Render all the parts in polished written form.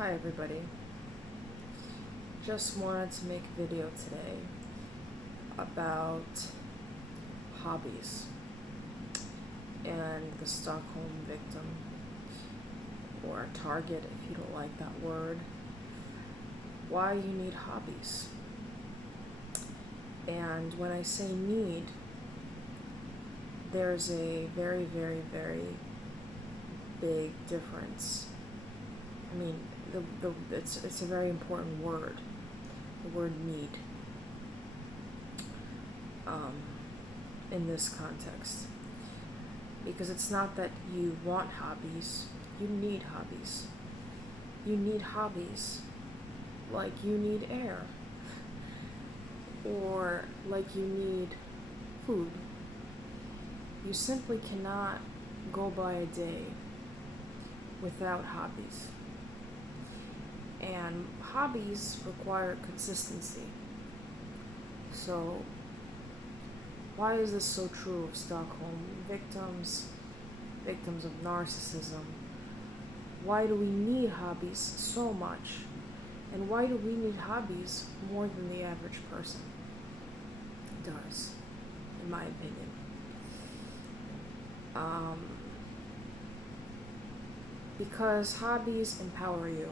Hi everybody. Just wanted to make a video today about hobbies and the Stockholm victim, or target if you don't like that word. Why you need hobbies. And when I say need, there's a very, very, very big difference. I mean, it's a very important word, the word need, in this context. Because it's not that you want hobbies, you need hobbies. You need hobbies like you need air, or like you need food. You simply cannot go by a day without hobbies. And hobbies require consistency. So, why is this so true of Stockholm victims of narcissism? Why do we need hobbies so much? And why do we need hobbies more than the average person does, in my opinion? Because hobbies empower you,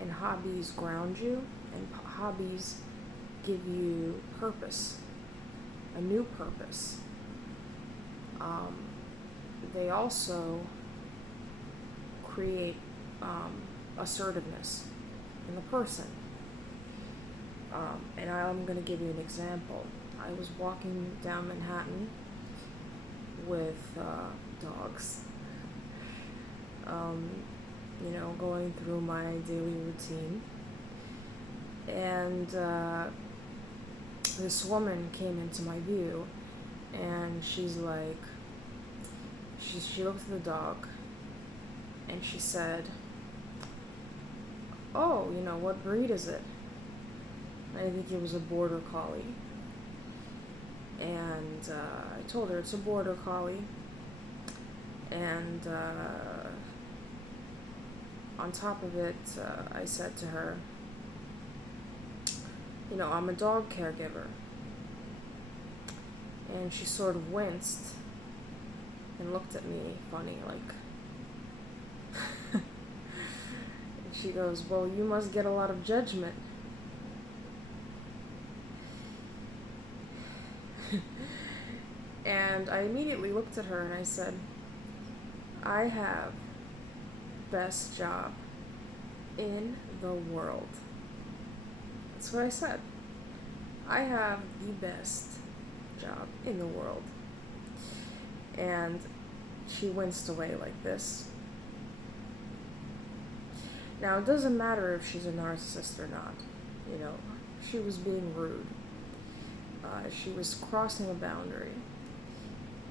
and hobbies ground you, and hobbies give you purpose, a new purpose. They also create assertiveness in the person. And I'm going to give you an example. I was walking down Manhattan with dogs, going through my daily routine, and this woman came into my view, and she's like, she looked at the dog, and she said, "Oh, what breed is it?" I think it was a border collie. And I told her it's a border collie. And on top of it, I said to her, I'm a dog caregiver. And she sort of winced and looked at me funny, like. And she goes, "Well, you must get a lot of judgment." And I immediately looked at her and I said, "I have best job in the world." That's what I said. I have the best job in the world. And she winced away like this. Now, it doesn't matter if she's a narcissist or not. She was being rude. She was crossing a boundary.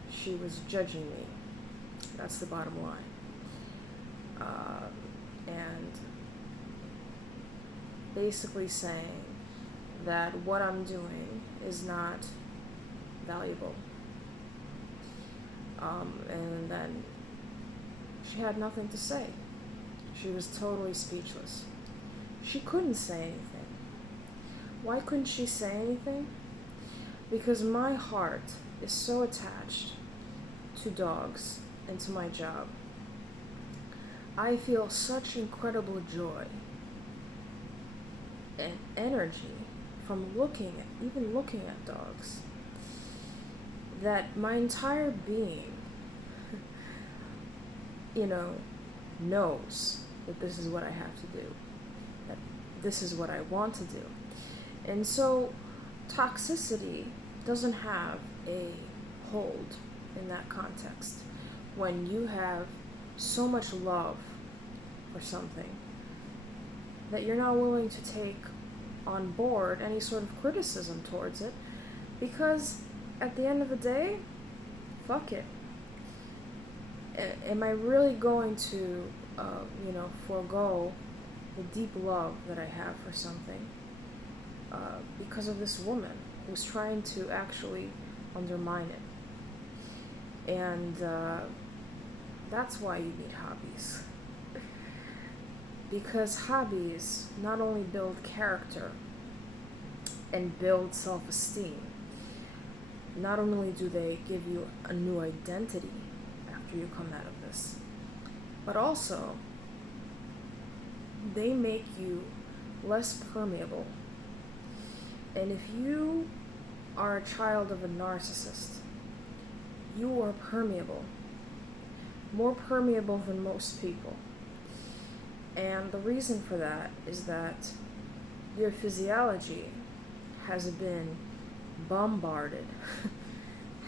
She was judging me. That's the bottom line. And basically saying that what I'm doing is not valuable. And then she had nothing to say. She was totally speechless. She couldn't say anything. Why couldn't she say anything? Because my heart is so attached to dogs and to my job. I feel such incredible joy and energy from even looking at dogs, that my entire being, knows that this is what I have to do, that this is what I want to do. And so toxicity doesn't have a hold in that context. When you have so much love for something that you're not willing to take on board any sort of criticism towards it, because at the end of the day, fuck it. Am I really going to, forego the deep love that I have for something because of this woman who's trying to actually undermine it? And that's why you need hobbies. Because hobbies not only build character and build self-esteem, not only do they give you a new identity after you come out of this, but also they make you less permeable. And if you are a child of a narcissist, you are permeable, more permeable than most people. And the reason for that is that your physiology has been bombarded,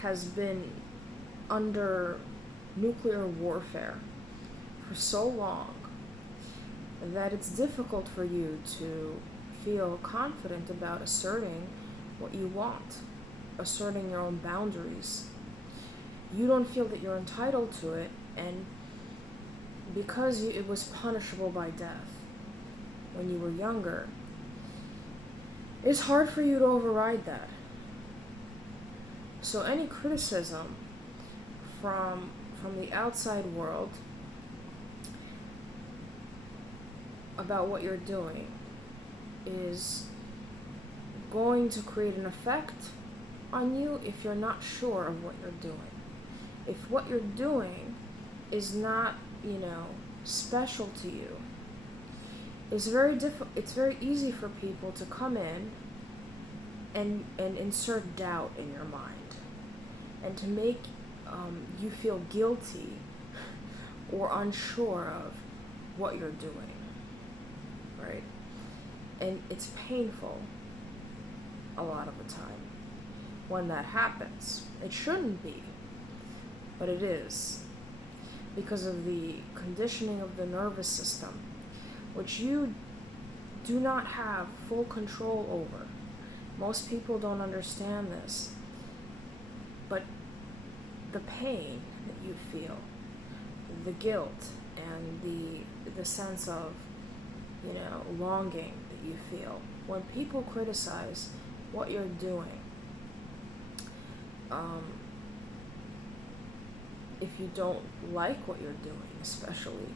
has been under nuclear warfare for so long that it's difficult for you to feel confident about asserting what you want, asserting your own boundaries. You don't feel that you're entitled to it, and because it was punishable by death when you were younger, it's hard for you to override that. So any criticism from the outside world about what you're doing is going to create an effect on you if you're not sure of what you're doing. If what you're doing is not, special to you, it's very easy for people to come in and insert doubt in your mind and to make you feel guilty or unsure of what you're doing, right? And it's painful a lot of the time when that happens. It shouldn't be, but it is, because of the conditioning of the nervous system, which you do not have full control over. Most people don't understand this, but the pain that you feel, the guilt, and the sense of, longing that you feel when people criticize what you're doing, if you don't like what you're doing, especially,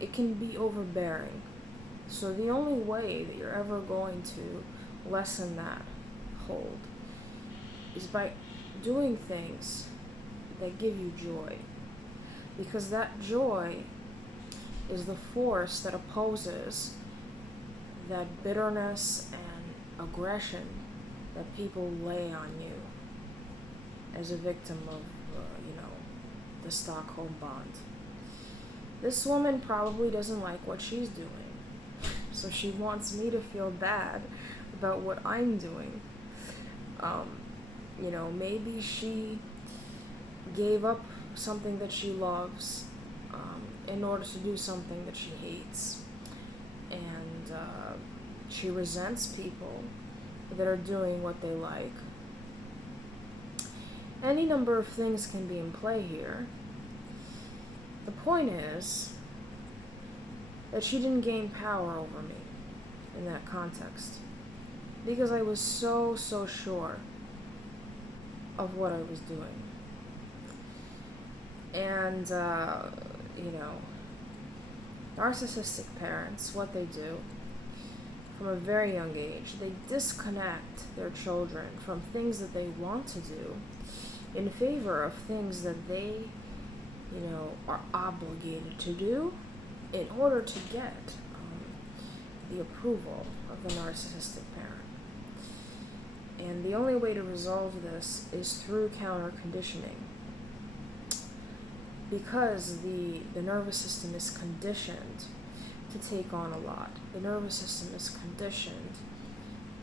it can be overbearing. So the only way that you're ever going to lessen that hold is by doing things that give you joy. Because that joy is the force that opposes that bitterness and aggression that people lay on you as a victim of, the Stockholm bond. This woman probably doesn't like what she's doing, so she wants me to feel bad about what I'm doing. Maybe she gave up something that she loves in order to do something that she hates. And she resents people that are doing what they like. Any number of things can be in play here. The point is that she didn't gain power over me in that context, because I was so sure of what I was doing. And, narcissistic parents, what they do from a very young age, they disconnect their children from things that they want to do in favor of things that they, are obligated to do in order to get the approval of the narcissistic parent. And the only way to resolve this is through counter-conditioning, because the nervous system is conditioned to take on a lot. The nervous system is conditioned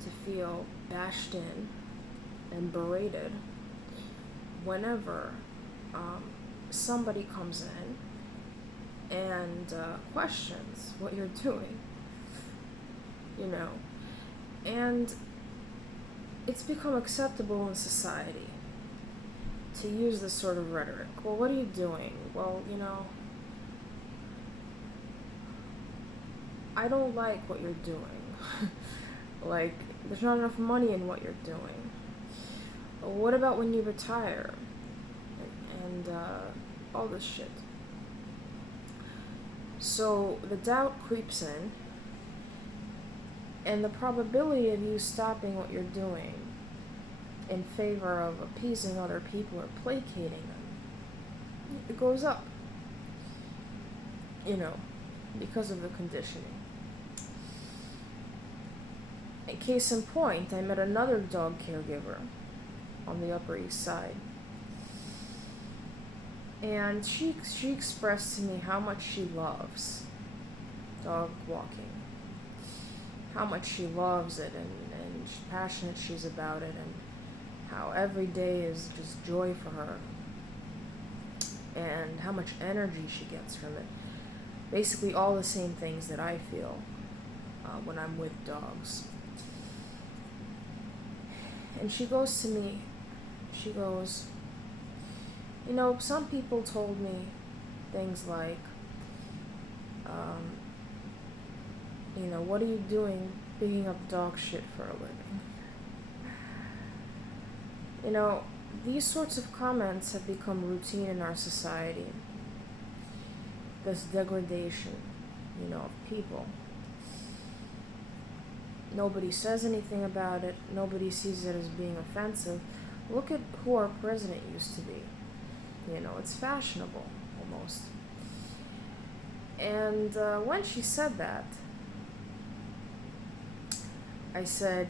to feel bashed in and berated whenever somebody comes in and questions what you're doing, and it's become acceptable in society to use this sort of rhetoric. Well, what are you doing? Well, I don't like what you're doing. Like, there's not enough money in what you're doing. What about when you retire? And all this shit. So the doubt creeps in, and the probability of you stopping what you're doing in favor of appeasing other people or placating them, it goes up, you know, because of the conditioning. In case in point, I met another dog caregiver on the Upper East Side. And she expressed to me how much she loves dog walking, how much she loves it, and passionate she's about it, and how every day is just joy for her, and how much energy she gets from it. Basically all the same things that I feel when I'm with dogs. And she goes to me, she goes, you know, some people told me things like, you know, what are you doing picking up dog shit for a living? You know, these sorts of comments have become routine in our society. This degradation, you know, of people. Nobody says anything about it. Nobody sees it as being offensive. Look at who our president used to be. You know, it's fashionable, almost. And when she said that, I said,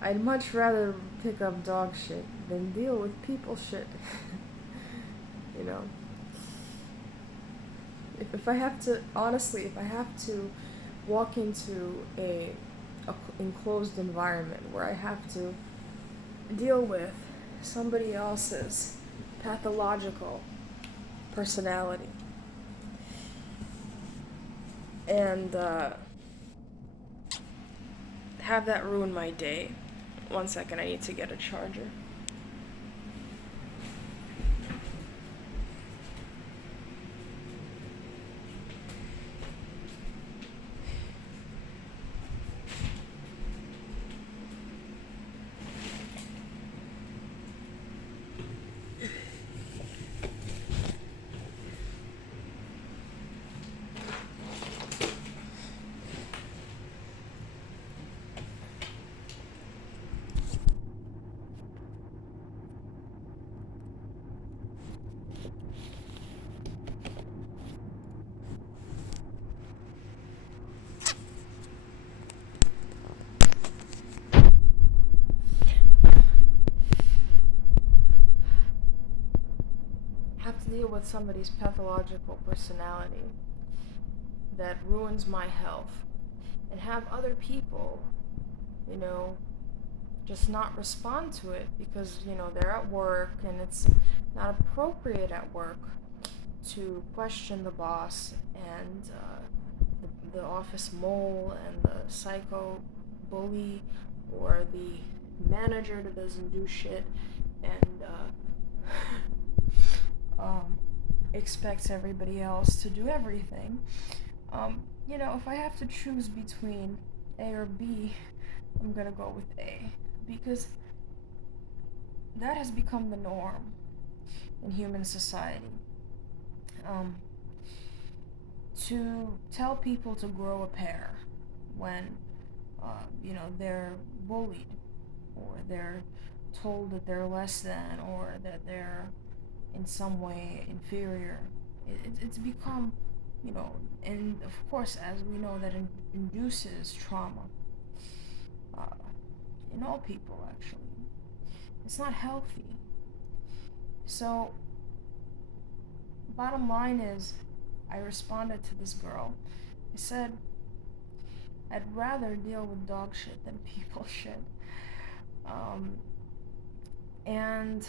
I'd much rather pick up dog shit than deal with people shit. You know? If I have to, honestly, if I have to walk into a enclosed environment where I have to deal with somebody else's pathological personality and have that ruin my day. 1 second, I need to get a charger. Have to deal with somebody's pathological personality that ruins my health, and have other people, you know, just not respond to it because, you know, they're at work and it's not appropriate at work to question the boss and the office mole and the psycho bully or the manager that doesn't do shit and expects everybody else to do everything. You know, if I have to choose between A or B, I'm gonna go with A because that has become the norm in human society. To tell people to grow a pair when, you know, they're bullied or they're told that they're less than or that they're in some way inferior. It's become, you know, and of course, as we know, that induces trauma in all people, actually. It's not healthy. So, bottom line is, I responded to this girl. I said, I'd rather deal with dog shit than people shit. And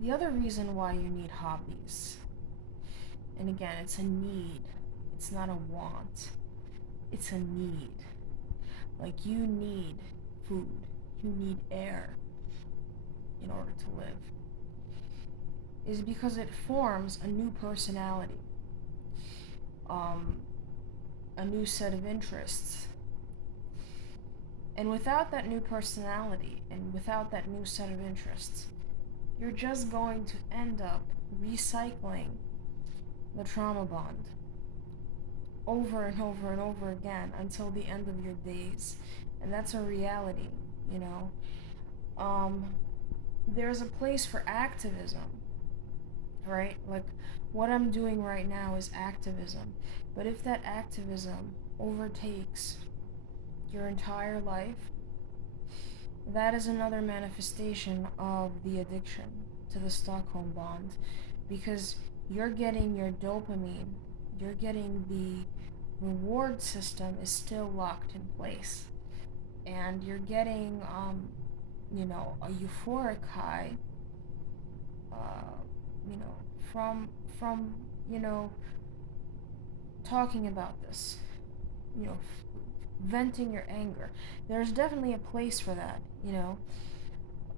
the other reason why you need hobbies, and again, it's a need, it's not a want, it's a need. Like, you need food, you need air in order to live, is because it forms a new personality, a new set of interests. And without that new personality and without that new set of interests, you're just going to end up recycling the trauma bond over and over and over again until the end of your days. And that's a reality, you know. Um, there's a place for activism, right? Like what I'm doing right now is activism. But if that activism overtakes your entire life, that is another manifestation of the addiction to the Stockholm bond, because you're getting your dopamine, you're getting the reward system is still locked in place, and you're getting a euphoric high, uh, you know, from you know talking about this, venting your anger. There's definitely a place for that,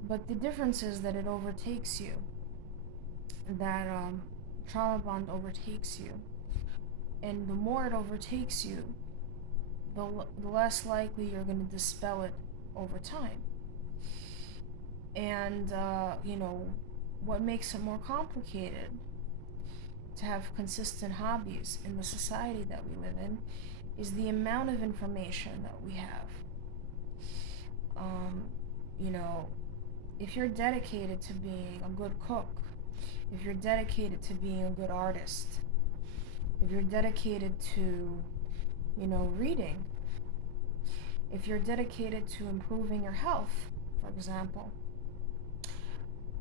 but the difference is that it overtakes you. That trauma bond overtakes you, and the more it overtakes you, the less likely you're going to dispel it over time. And what makes it more complicated to have consistent hobbies in the society that we live in is the amount of information that we have. Um, you know, if you're dedicated to being a good cook, if you're dedicated to being a good artist, if you're dedicated to, reading, if you're dedicated to improving your health, for example,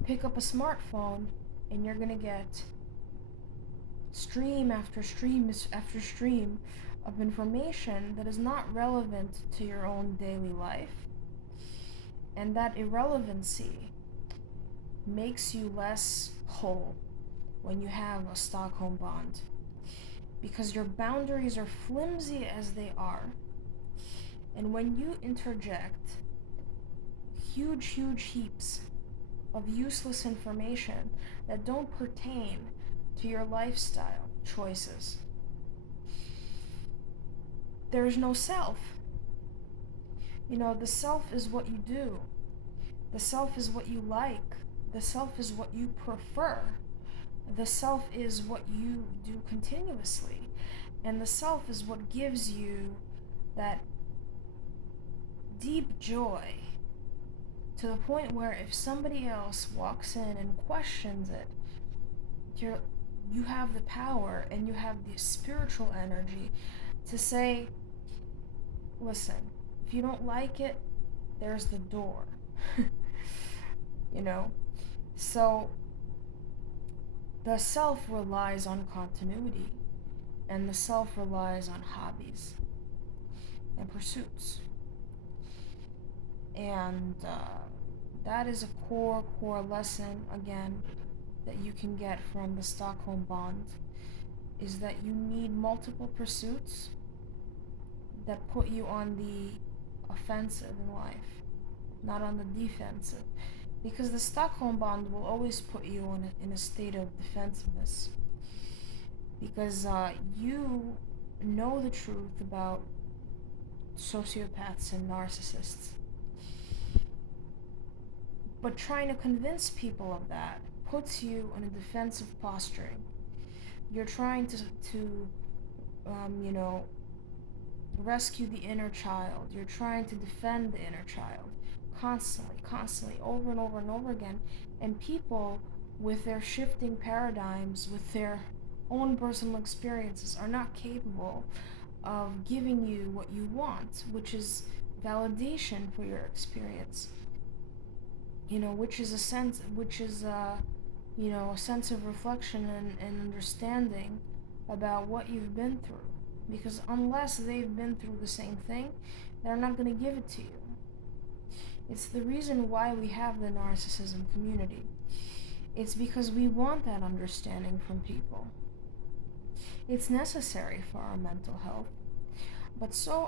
pick up a smartphone and you're going to get stream after stream after stream of information that is not relevant to your own daily life. And that irrelevancy makes you less whole when you have a Stockholm bond, because your boundaries are flimsy as they are. And when you interject huge heaps of useless information that don't pertain to your lifestyle choices, there is no self. The self is what you do. The self is what you like. The self is what you prefer. The self is what you do continuously. And the self is what gives you that deep joy, to the point where if somebody else walks in and questions it, you have the power and you have the spiritual energy to say, listen, if you don't like it, there's the door. So the self relies on continuity, and the self relies on hobbies and pursuits. And that is a core lesson, again, that you can get from the Stockholm bond, is that you need multiple pursuits that put you on the offensive in life, not on the defensive. Because the Stockholm bond will always put you in a state of defensiveness. Because you know the truth about sociopaths and narcissists. But trying to convince people of that puts you in a defensive posturing. You're trying to rescue the inner child. You're trying to defend the inner child constantly, over and over and over again. And people, with their shifting paradigms, with their own personal experiences, are not capable of giving you what you want, which is validation for your experience. Which is a sense of reflection and understanding about what you've been through. Because unless they've been through the same thing, they're not going to give it to you. It's the reason why we have the narcissism community. It's because we want that understanding from people. It's necessary for our mental health, but so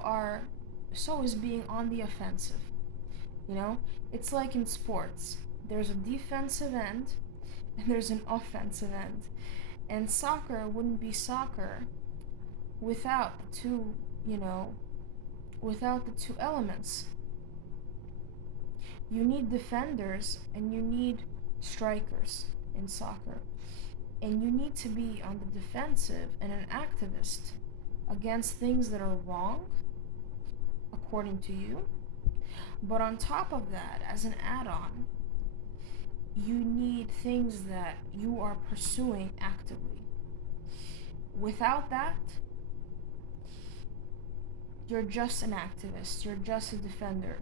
is being on the offensive. It's like in sports. There's a defensive end and there's an offensive end. And soccer wouldn't be soccer without the two elements. You need defenders and you need strikers in soccer. And you need to be on the defensive and an activist against things that are wrong, according to you. But on top of that, as an add on, you need things that you are pursuing actively. Without that, you're just an activist, you're just a defender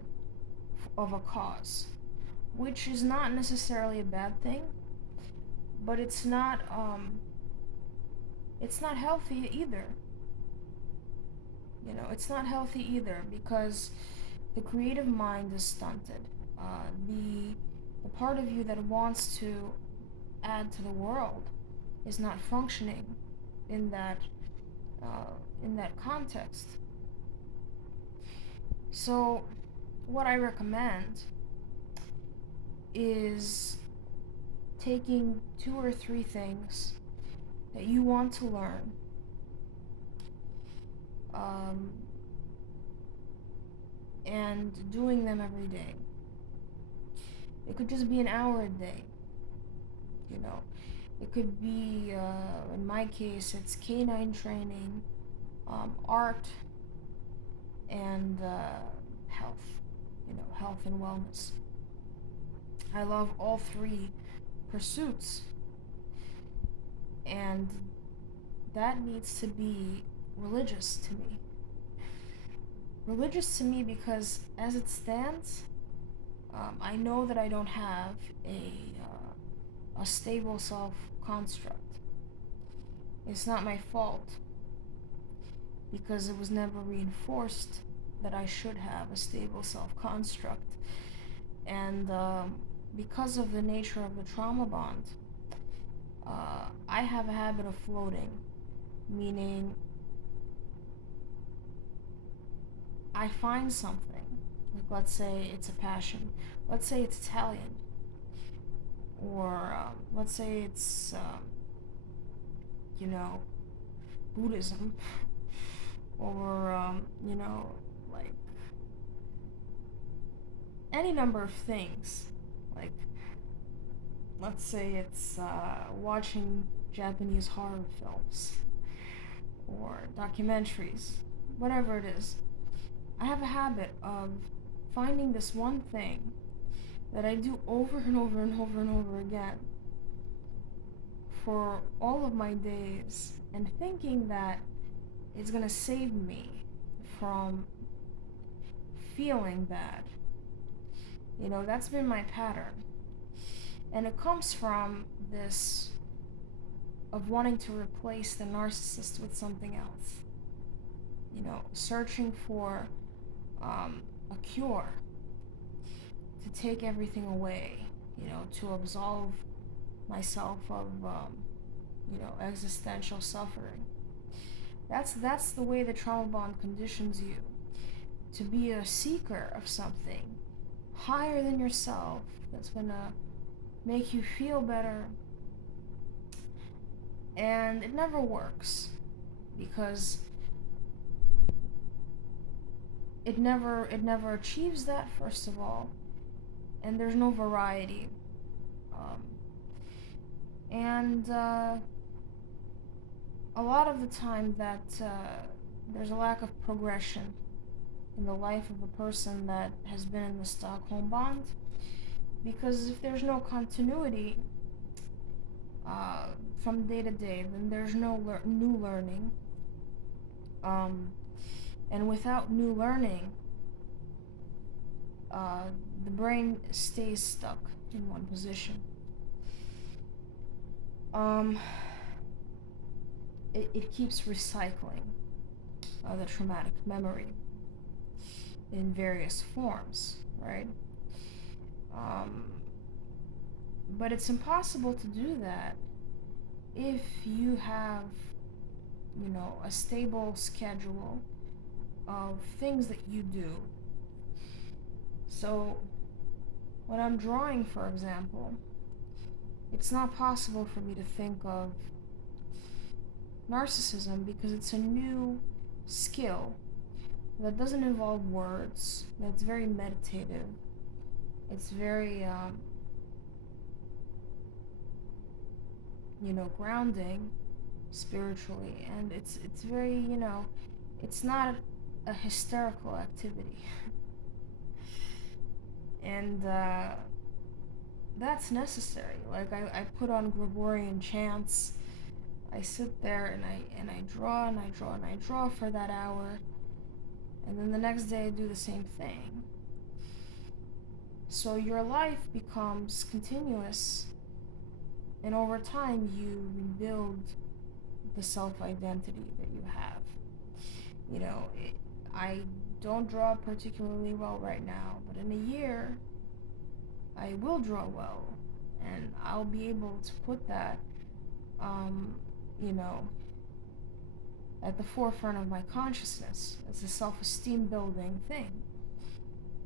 of a cause, which is not necessarily a bad thing, but it's not healthy either. It's not healthy either because the creative mind is stunted. The part of you that wants to add to the world is not functioning in that context. So, what I recommend is taking 2 or 3 things that you want to learn, and doing them every day. It could just be an hour a day. It could be, in my case, it's canine training, art, and health. Health and wellness. I love all 3 pursuits, and that needs to be religious to me. Religious to me because, as it stands, I know that I don't have a stable self-construct. It's not my fault because it was never reinforced that I should have a stable self-construct. And because of the nature of the trauma bond, I have a habit of floating, meaning I find something, like let's say it's a passion, let's say it's Italian, or let's say it's, Buddhism, or, like any number of things. Like, let's say it's watching Japanese horror films, or documentaries, whatever it is. I have a habit of finding this one thing that I do over and over and over and over again for all of my days, and thinking that it's gonna save me from feeling bad. That's been my pattern. And it comes from this of wanting to replace the narcissist with something else. Searching for a cure to take everything away, to absolve myself of, existential suffering. That's the way the trauma bond conditions you to be a seeker of something higher than yourself that's gonna make you feel better. And it never works because it never achieves that, first of all, and there's no variety. And a lot of the time that there's a lack of progression in the life of a person that has been in the Stockholm bond, because if there's no continuity from day to day, then there's no new learning, and without new learning, the brain stays stuck in one position. It keeps recycling the traumatic memory in various forms, right? But it's impossible to do that if you have, a stable schedule of things that you do. So, when I'm drawing, for example, it's not possible for me to think of narcissism because it's a new skill that doesn't involve words, that's very meditative. It's very grounding spiritually, and it's very, it's not a hysterical activity. And that's necessary. Like, I put on Gregorian chants. I sit there and I draw and I draw and I draw for that hour, and then the next day I do the same thing. So your life becomes continuous, and over time you rebuild the self-identity that you have. I don't draw particularly well right now, but in a year I will draw well, and I'll be able to put that, um, you know, at the forefront of my consciousness as a self-esteem building thing.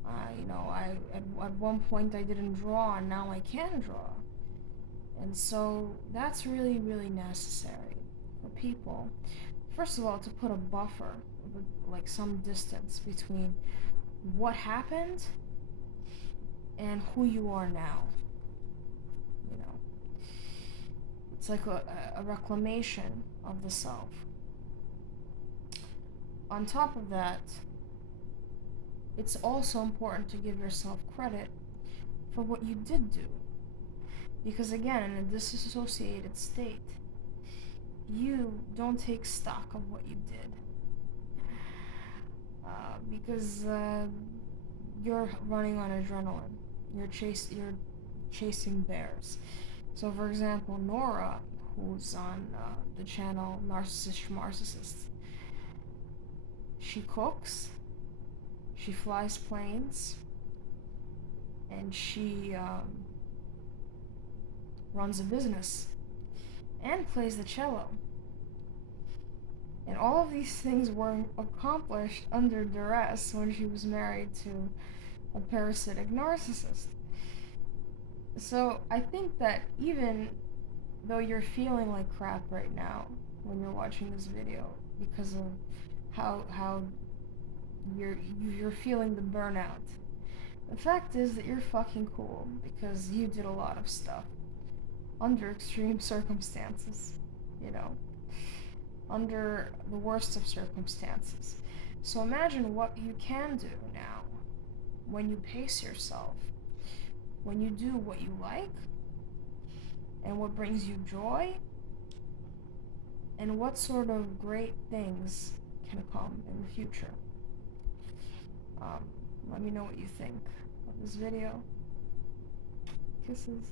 At one point I didn't draw, and now I can draw. And so that's really, really necessary for people. First of all, to put a buffer, like some distance between what happened and who you are now. You know, it's like a reclamation of the self. On top of that, it's also important to give yourself credit for what you did do. Because again, in a disassociated state, you don't take stock of what you did. Because you're running on adrenaline. You're chasing bears. So, for example, Nora, who's on the channel Narcissist, she cooks, she flies planes, and she runs a business and plays the cello. And all of these things were accomplished under duress when she was married to a parasitic narcissist. So I think that even though you're feeling like crap right now when you're watching this video because of how you're feeling the burnout, the fact is that you're fucking cool because you did a lot of stuff under extreme circumstances, you know, under the worst of circumstances. So imagine what you can do now when you pace yourself, when you do what you like and what brings you joy, and what sort of great things can come in the future. Let me know what you think of this video. Kisses.